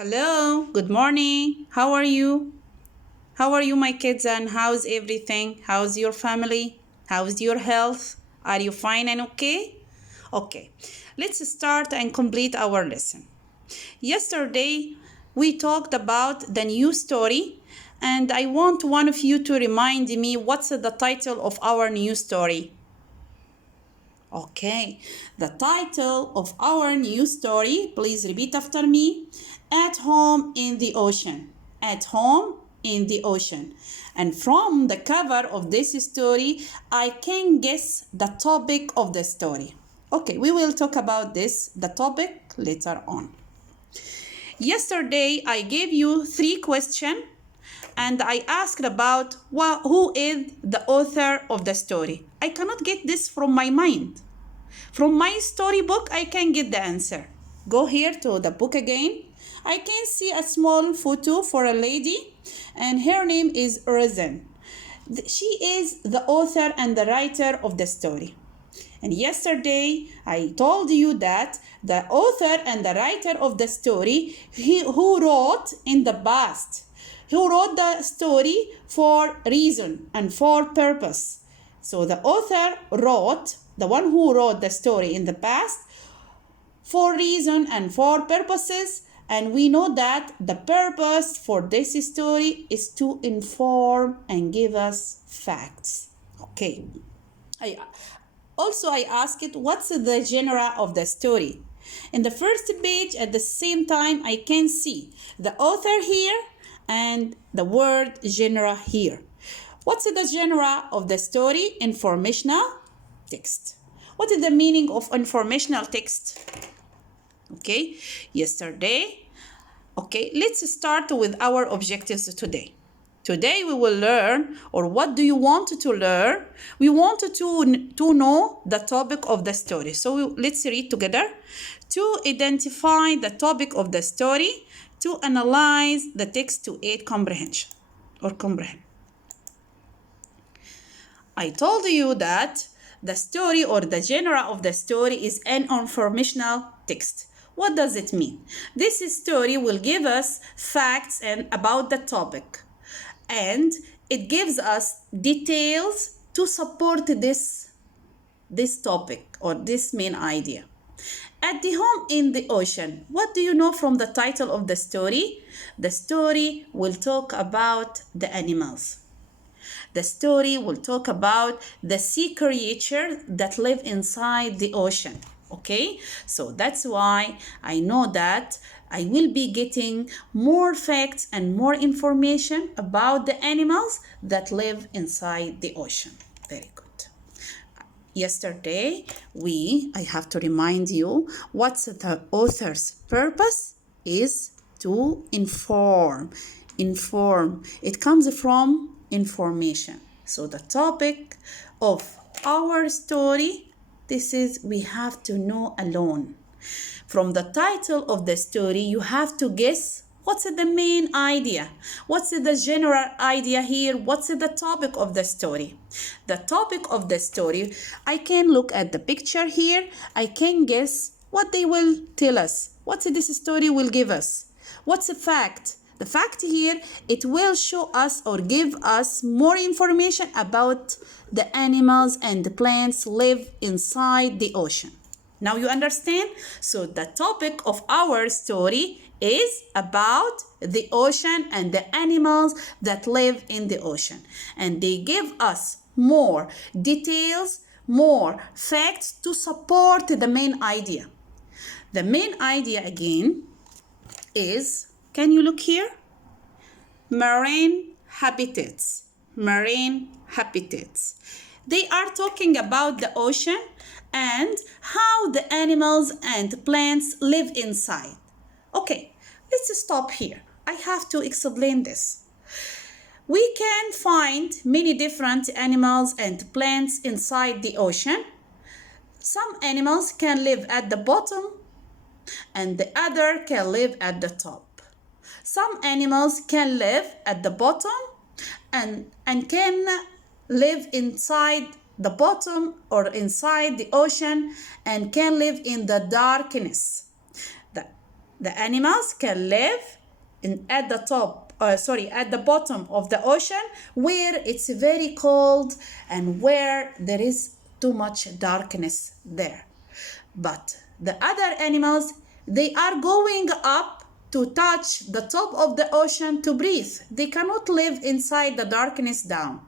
Hello, good morning. How are you? How are you, my kids, and how's everything? How's your family? How's your health? Are you fine and okay? Okay, let's start and complete our lesson. Yesterday, we talked about the new story, and I want one of you to remind me what's the title of our new story. Okay, the title of our new story, please repeat after me. At Home in the Ocean. At Home in the Ocean. And from the cover of this story, I can guess the topic of the story. Okay, we will talk about the topic later on. Yesterday, I gave you 3 questions and I asked about who is the author of the story. I cannot get this from my mind. From my storybook, I can get the answer. Go here to the book again. I can see a small photo for a lady and her name is Rasha. She is the author and the writer of the story. And yesterday, I told you that the author and the writer of the story, who wrote in the past, who wrote the story for reason and for purpose. So the author wrote, the one who wrote the story in the past, for reason and for purposes, and we know that the purpose for this story is to inform and give us facts. Okay. I asked it, what's the genre of the story? In the first page, at the same time, I can see the author here and the word genre here. What's the genre of the story? Informational text. What is the meaning of informational text? Okay, yesterday. Okay, let's start with our objectives today. Today we will learn, or what do you want to learn? We want to know the topic of the story. So let's read together. To identify the topic of the story, to analyze the text to aid comprehension or comprehend. I told you that the story or the genre of the story is an informational text. What does it mean? This story will give us facts about the topic, and it gives us details to support this topic or this main idea. At the Home in the Ocean, what do you know from the title of the story? The story will talk about the animals. The story will talk about the sea creatures that live inside the ocean. Okay, so that's why I know that I will be getting more facts and more information about the animals that live inside the ocean. Very good. Yesterday, I have to remind you what's the author's purpose is to inform. Inform. It comes from information. So the topic of our story, this is we have to know alone. From the title of the story, you have to guess what's the main idea, what's the general idea here, what's the topic of the story. The topic of the story, I can look at the picture here, I can guess what they will tell us, what this story will give us, what's the fact. The fact here, it will show us or give us more information about the animals and the plants live inside the ocean. Now you understand? So the topic of our story is about the ocean and the animals that live in the ocean. And they give us more details, more facts to support the main idea. The main idea again is, can you look here? Marine habitats. Marine habitats. They are talking about the ocean and how the animals and plants live inside. Okay, let's stop here. I have to explain this. We can find many different animals and plants inside the ocean. Some animals can live at the bottom and the other can live at the top. Some animals can live at the bottom and can live inside the bottom or inside the ocean and can live in the darkness. The animals can live at the bottom of the ocean where it's very cold and where there is too much darkness there. But the other animals, they are going up to touch the top of the ocean to breathe. They cannot live inside the darkness down.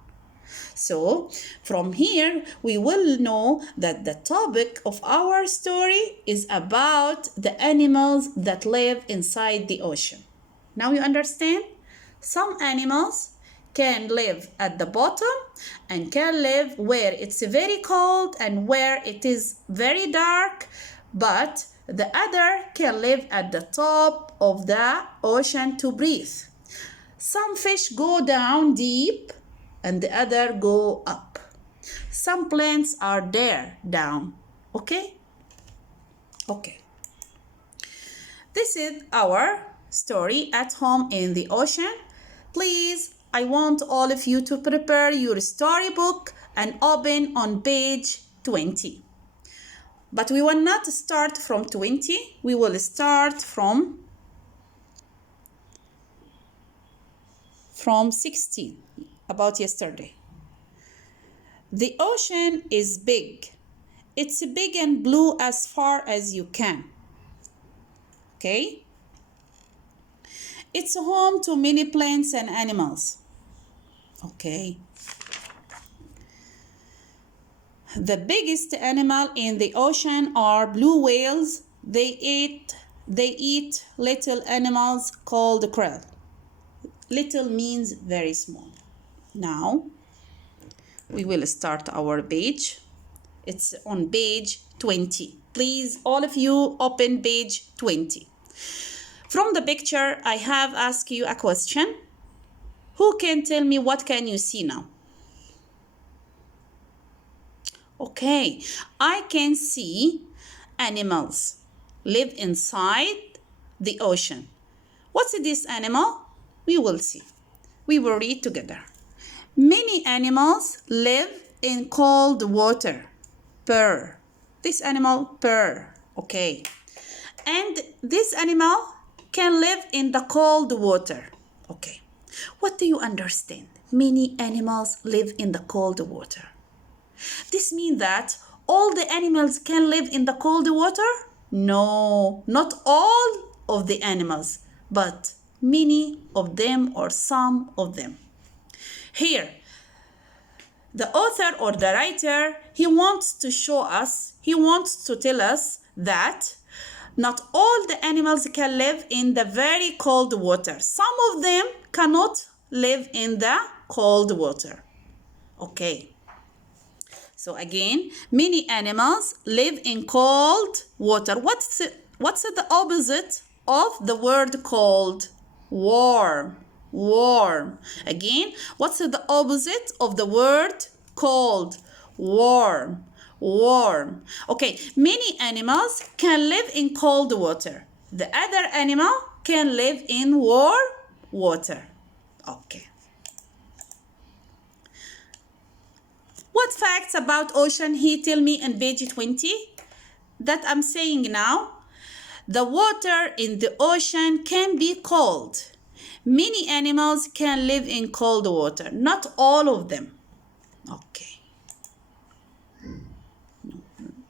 So from here, we will know that the topic of our story is about the animals that live inside the ocean. Now you understand? Some animals can live at the bottom and can live where it's very cold and where it is very dark, but the other can live at the top of the ocean to breathe. Some fish go down deep and the other go up. Some plants are there down. Okay? Okay. This is our story at home in the ocean. Please, I want all of you to prepare your storybook and open on page 20. But we will not start from 20. We will start from 16, about yesterday. The ocean is big. It's big and blue as far as you can. Okay? It's home to many plants and animals. Okay. The biggest animal in the ocean are blue whales. They eat little animals called krill. Little means very small. Now, we will start our page. It's on page 20. Please, all of you, open page 20. From the picture, I have asked you a question. Who can tell me what can you see now? Okay, I can see animals live inside the ocean. What's this animal? We will see. We will read together. Many animals live in cold water. Purr. This animal purr. Okay. And this animal can live in the cold water. Okay. What do you understand? Many animals live in the cold water. This means that all the animals can live in the cold water? No, not all of the animals, but many of them or some of them. Here, the author or the writer, he wants to tell us that not all the animals can live in the very cold water. Some of them cannot live in the cold water. Okay. So again, many animals live in cold water. What's the opposite of the word cold? Warm. Warm. Again, what's the opposite of the word cold? Warm. Warm. Okay, many animals can live in cold water. The other animal can live in warm water. Okay. What facts about ocean he tell me in page 20? That I'm saying now. The water in the ocean can be cold. Many animals can live in cold water. Not all of them. Okay.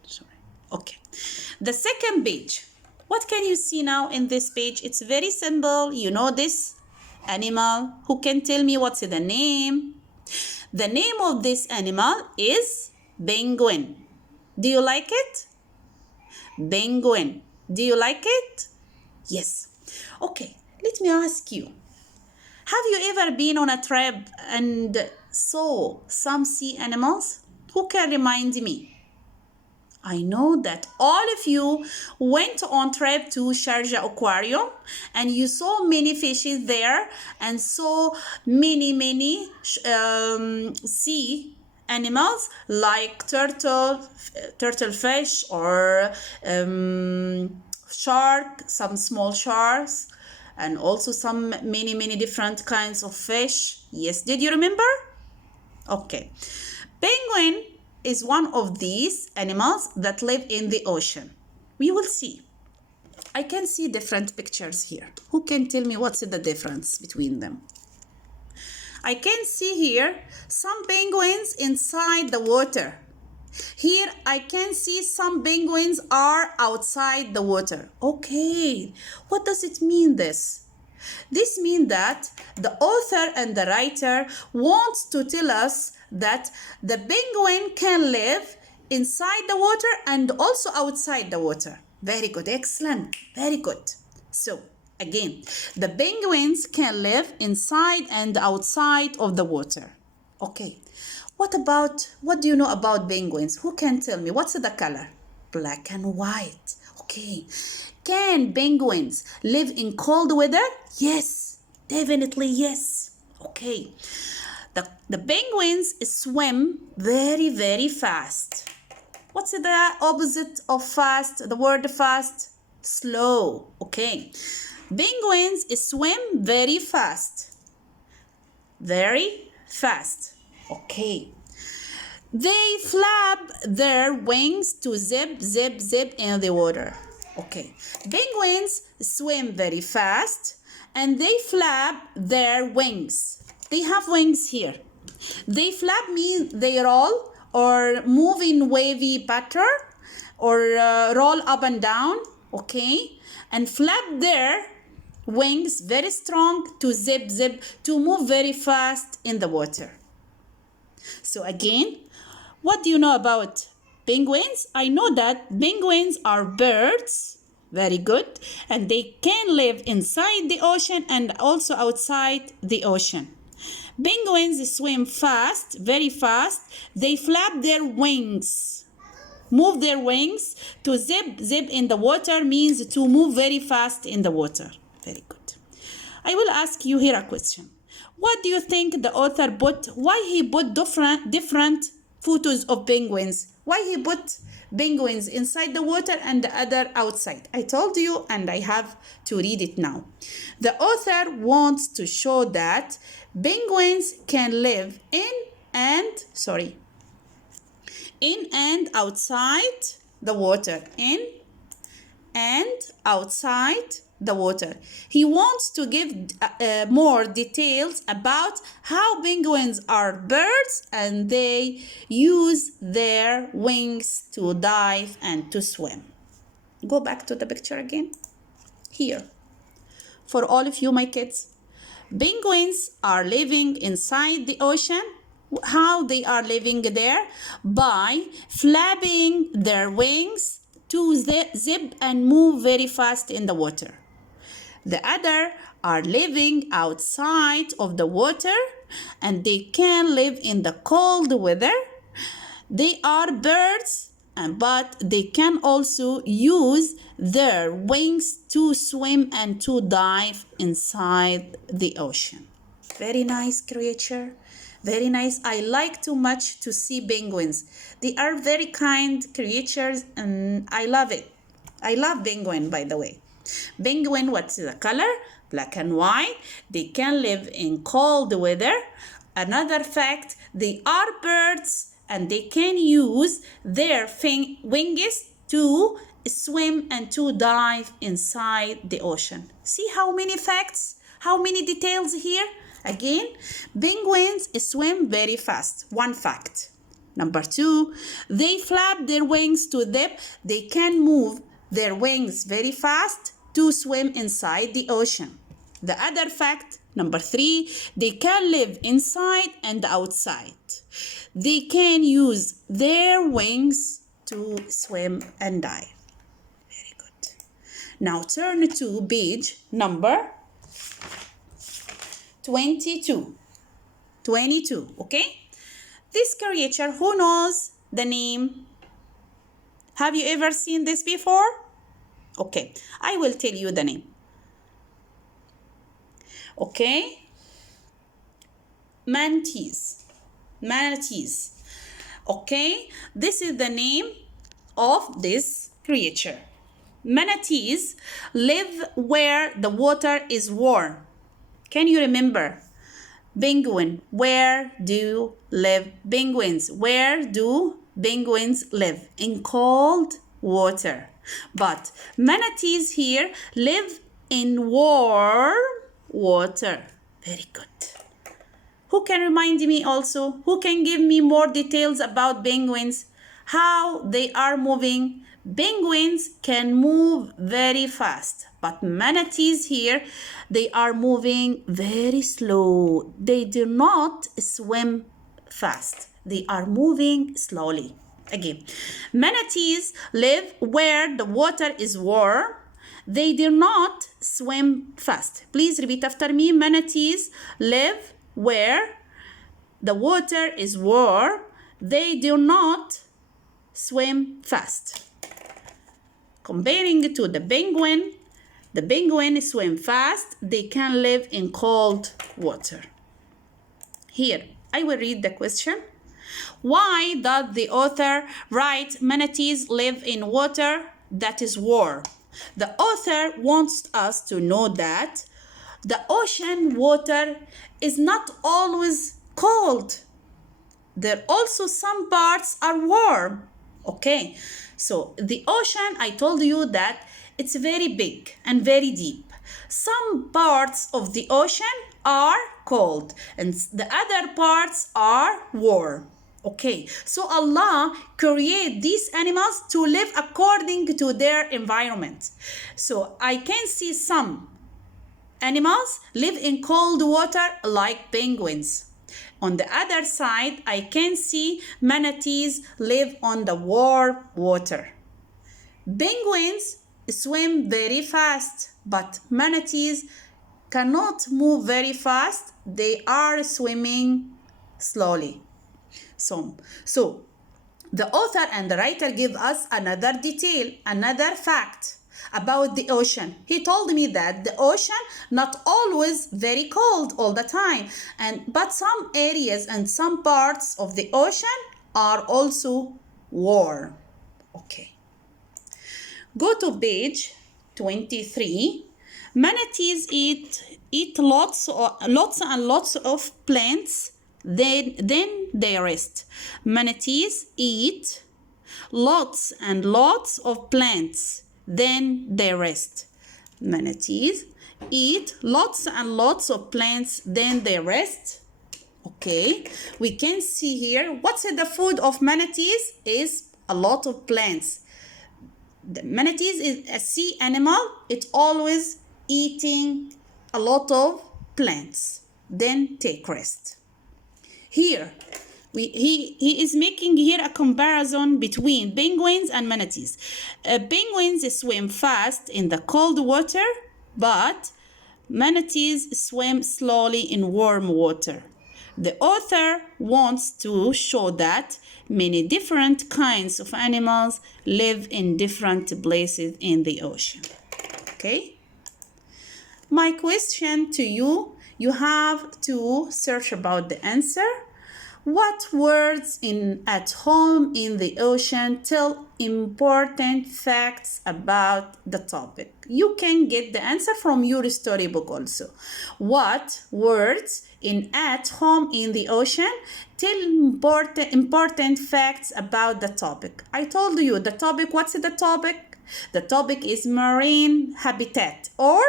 Sorry. Okay. The second page. What can you see now in this page? It's very simple. You know this animal. Who can tell me what's the name? The name of this animal is penguin. Do you like it? Penguin. Do you like it? Yes. Okay, let me ask you. Have you ever been on a trip and saw some sea animals? Who can remind me? I know that all of you went on trip to Sharjah Aquarium and you saw many fishes there and saw many sea animals like turtle fish or shark, some small sharks, and also some many different kinds of fish. Yes, did you remember? Okay. Penguin is one of these animals that live in the ocean. We will see. I can see different pictures here. Who can tell me what's the difference between them? I can see here some penguins inside the water. Here I can see some penguins are outside the water. Okay, what does it mean this? This means that the author and the writer wants to tell us that the penguin can live inside the water and also outside the water. Very good, excellent, very good. So again, the penguins can live inside and outside of the water. Okay, what do you know about penguins? Who can tell me? What's the color? Black and white. Okay, can penguins live in cold weather? Yes, definitely yes. Okay, the penguins swim very, very fast. What's the opposite of fast? The word fast? Slow. Okay. Penguins swim very fast. Very fast. Okay. They flap their wings to zip, zip, zip in the water. Okay. Penguins swim very fast and they flap their wings. They have wings here. They flap means they roll or move in wavy pattern or roll up and down, okay, and flap their wings very strong to zip, zip, to move very fast in the water. So again, what do you know about penguins? I know that penguins are birds, very good, and they can live inside the ocean and also outside the ocean. Penguins swim fast, very fast. They flap their wings. Move their wings to zip, zip in the water means to move very fast in the water. Very good. I will ask you here a question. What do you think the author put? Why he put different photos of penguins? Why he put penguins inside the water and the other outside? I told you and I have to read it now. The author wants to show that penguins can live in and outside the water. In and outside the water. He wants to give more details about how penguins are birds and they use their wings to dive and to swim. Go back to the picture again. Here. For all of you, my kids, penguins are living inside the ocean. How they are living there? By flapping their wings to zip and move very fast in the water. The other are living outside of the water and they can live in the cold weather. They are birds, but they can also use their wings to swim and to dive inside the ocean. Very nice creature. Very nice. I like too much to see penguins. They are very kind creatures and I love it. I love penguin, by the way. Penguin, what's the color? Black and white. They can live in cold weather. Another fact, they are birds and they can use their wings to swim and to dive inside the ocean. See how many facts, how many details here? Again, penguins swim very fast. One fact. Number two, they flap their wings to dip. They can move their wings very fast to swim inside the ocean. The other fact, number three, they can live inside and outside. They can use their wings to swim and dive. Very good. Now turn to page number 22. 22, okay? This creature, who knows the name? Have you ever seen this before? Okay, I will tell you the name. Okay? Manatees. Manatees. Okay? This is the name of this creature. Manatees live where the water is warm. Can you remember? Penguin, where do live penguins? Where do penguins live? In cold water. But manatees here live in warm water. Very good. Who can remind me also? Who can give me more details about penguins? How they are moving? Penguins can move very fast, but manatees here, they are moving very slow. They do not swim fast. They are moving slowly. Again, manatees live where the water is warm. They do not swim fast. Please repeat after me. Manatees live where the water is warm. They do not swim fast. Comparing to the penguin swim fast. They can live in cold water. Here, I will read the question. Why does the author write manatees live in water that is warm? The author wants us to know that the ocean water is not always cold. There also some parts are warm. Okay, so the ocean, I told you that it's very big and very deep. Some parts of the ocean are cold and the other parts are warm. Okay, so Allah created these animals to live according to their environment. So I can see some animals live in cold water like penguins. On the other side, I can see manatees live on the warm water. Penguins swim very fast, but manatees cannot move very fast. They are swimming slowly. So the author and the writer give us another detail, another fact about the ocean. He told me that the ocean not always very cold all the time, but some areas and some parts of the ocean are also warm. Okay. Go to page 23. Manatees eat lots and lots of plants. Then they rest. Manatees eat lots and lots of plants. Then they rest. Manatees eat lots and lots of plants. Then they rest. Okay, we can see here what's the food of manatees is a lot of plants. The manatees is a sea animal. It's always eating a lot of plants. Then take rest. Here, he is making here a comparison between penguins and manatees. Penguins swim fast in the cold water, but manatees swim slowly in warm water. The author wants to show that many different kinds of animals live in different places in the ocean. Okay? My question to you, you have to search about the answer. What words in at home in the ocean tell important facts about the topic? You can get the answer from your storybook also. What words in at home in the ocean tell important facts about the topic? I told you the topic. What's the topic? The topic is marine habitat, or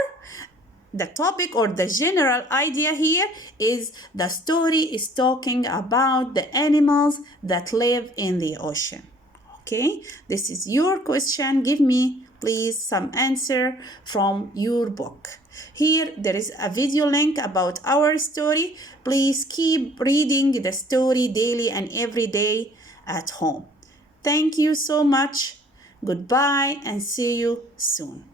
the topic or the general idea here is the story is talking about the animals that live in the ocean. Okay, this is your question. Give me please some answer from your book. Here there is a video link about our story. Please keep reading the story daily and every day at home. Thank you so much. Goodbye and see you soon.